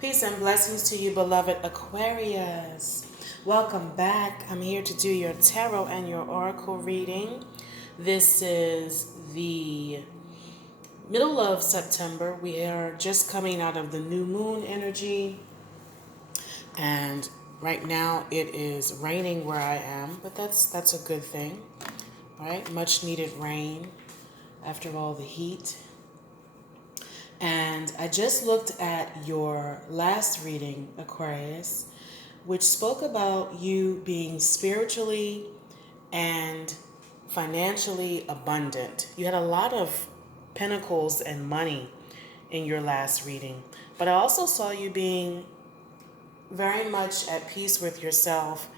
Peace and blessings to you, beloved Aquarius. Welcome back. I'm here to do your tarot and your oracle reading. This is the middle of September. We are just coming out of the new moon energy, and right now it is raining where I am, but that's a good thing, right? Much needed rain after all the heat. And I just looked at your last reading, Aquarius, which spoke about you being spiritually and financially abundant. You had a lot of pentacles and money in your last reading, but I also saw you being very much at peace with yourself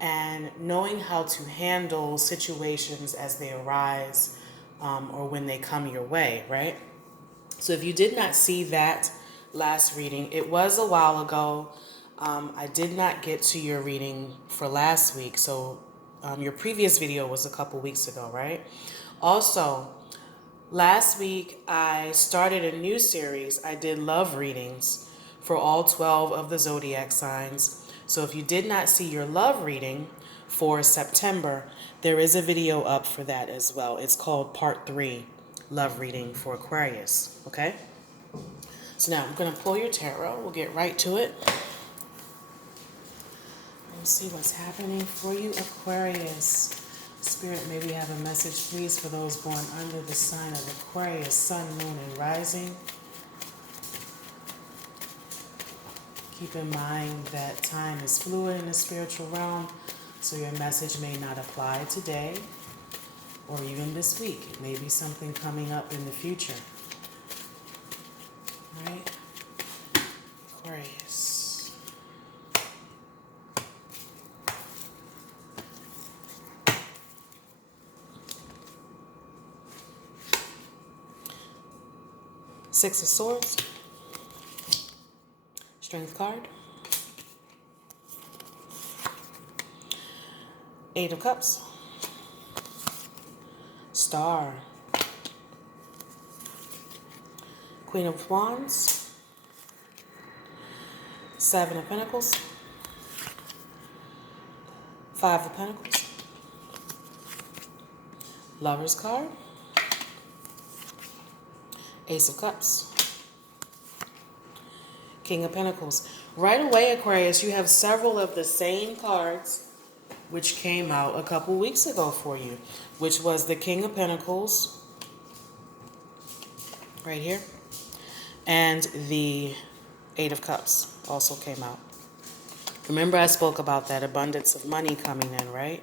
and knowing how to handle situations as they arise, or when they come your way, right? So if you did not see that last reading, it was a while ago. I did not get to your reading for last week. So your previous video was a couple weeks ago, right? Also, last week I started a new series. I did love readings for all 12 of the zodiac signs. So if you did not see your love reading for September, there is a video up for that as well. It's called Part 3. Love reading for Aquarius, okay? So now I'm going to pull your tarot. We'll get right to it. Let's see what's happening for you, Aquarius. Spirit, may we have a message, please, for those born under the sign of Aquarius, sun, moon, and rising. Keep in mind that time is fluid in the spiritual realm, so your message may not apply today or even this week. It may be something coming up in the future. All right? Aquarius. Six of Swords. Strength card. Eight of Cups. Star. Queen of Wands. Seven of Pentacles. Five of Pentacles. Lover's card. Ace of Cups. King of Pentacles. Right away, Aquarius, you have several of the same cards which came out a couple weeks ago for you, which was the King of Pentacles, right here, and the Eight of Cups also came out. Remember I spoke about that abundance of money coming in, right?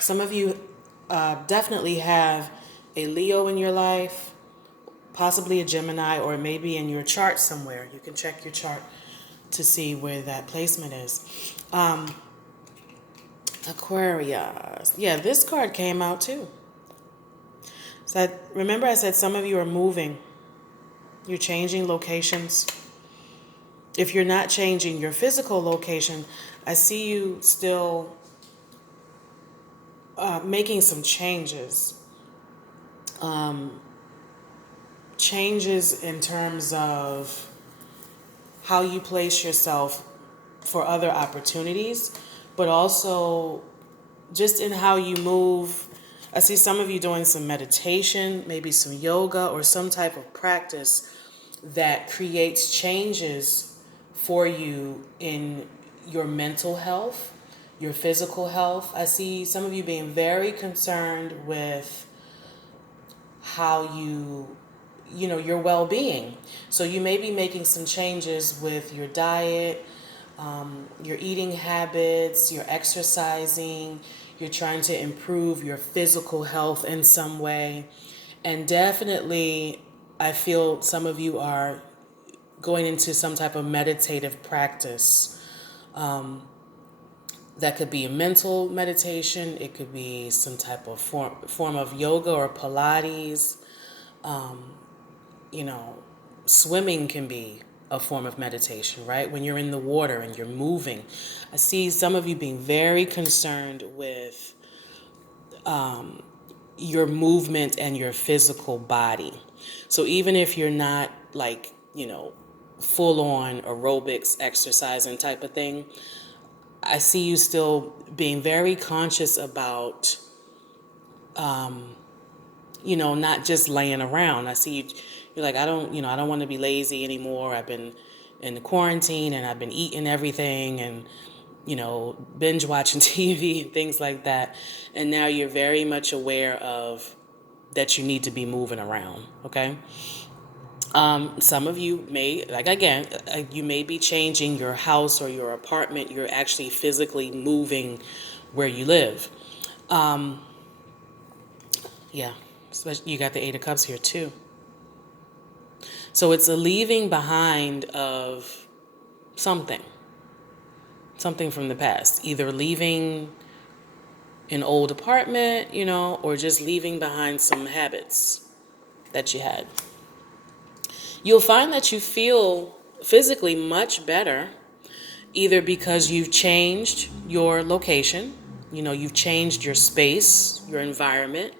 Some of you definitely have a Leo in your life, possibly a Gemini, or maybe in your chart somewhere. You can check your chart to see where that placement is. Aquarius. Yeah, this card came out too. So remember I said some of you are moving. You're changing locations. If you're not changing your physical location, I see you still making some changes. Changes in terms of how you place yourself for other opportunities, but also just in how you move. I see some of you doing some meditation, maybe some yoga or some type of practice that creates changes for you in your mental health, your physical health. I see some of you being very concerned with how your well-being. So you may be making some changes with your diet, your eating habits, your exercising. You're trying to improve your physical health in some way. And definitely, I feel some of you are going into some type of meditative practice. That could be a mental meditation. It could be some type of form of yoga or Pilates. Swimming can be a form of meditation, right? When you're in the water and you're moving. I see some of you being very concerned with your movement and your physical body. So even if you're not full-on aerobics exercising type of thing. I see you still being very conscious about, not just laying around. I see you're like, I don't want to be lazy anymore. I've been in the quarantine and I've been eating everything and, binge watching TV and things like that. And now you're very much aware of that you need to be moving around, okay? Some of you may, you may be changing your house or your apartment. You're actually physically moving where you live. Yeah, especially you got the Eight of Cups here too. So it's a leaving behind of something from the past, either leaving an old apartment, or just leaving behind some habits that you had. You'll find that you feel physically much better, either because you've changed your location, you've changed your space, your environment,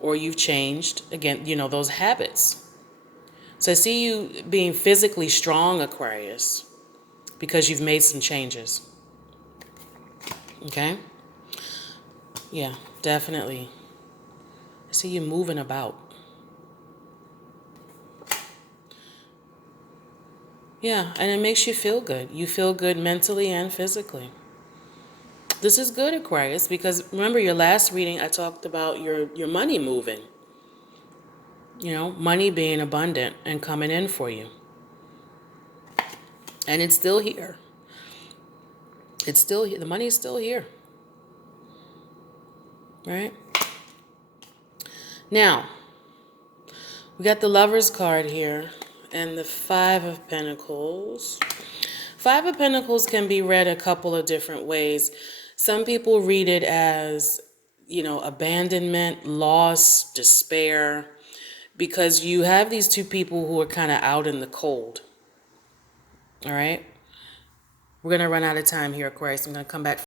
or you've changed, again, those habits. So I see you being physically strong, Aquarius, because you've made some changes. Okay? Yeah, definitely. I see you moving about. Yeah, and it makes you feel good. You feel good mentally and physically. This is good, Aquarius, because remember your last reading, I talked about your money moving. Money being abundant and coming in for you. And it's still here. It's still here. The money's still here. Right? Now, we got the Lover's card here and the Five of Pentacles. Five of Pentacles can be read a couple of different ways. Some people read it as, abandonment, loss, despair, because you have these two people who are kind of out in the cold. All right? We're going to run out of time here, Aquarius. I'm going to come back.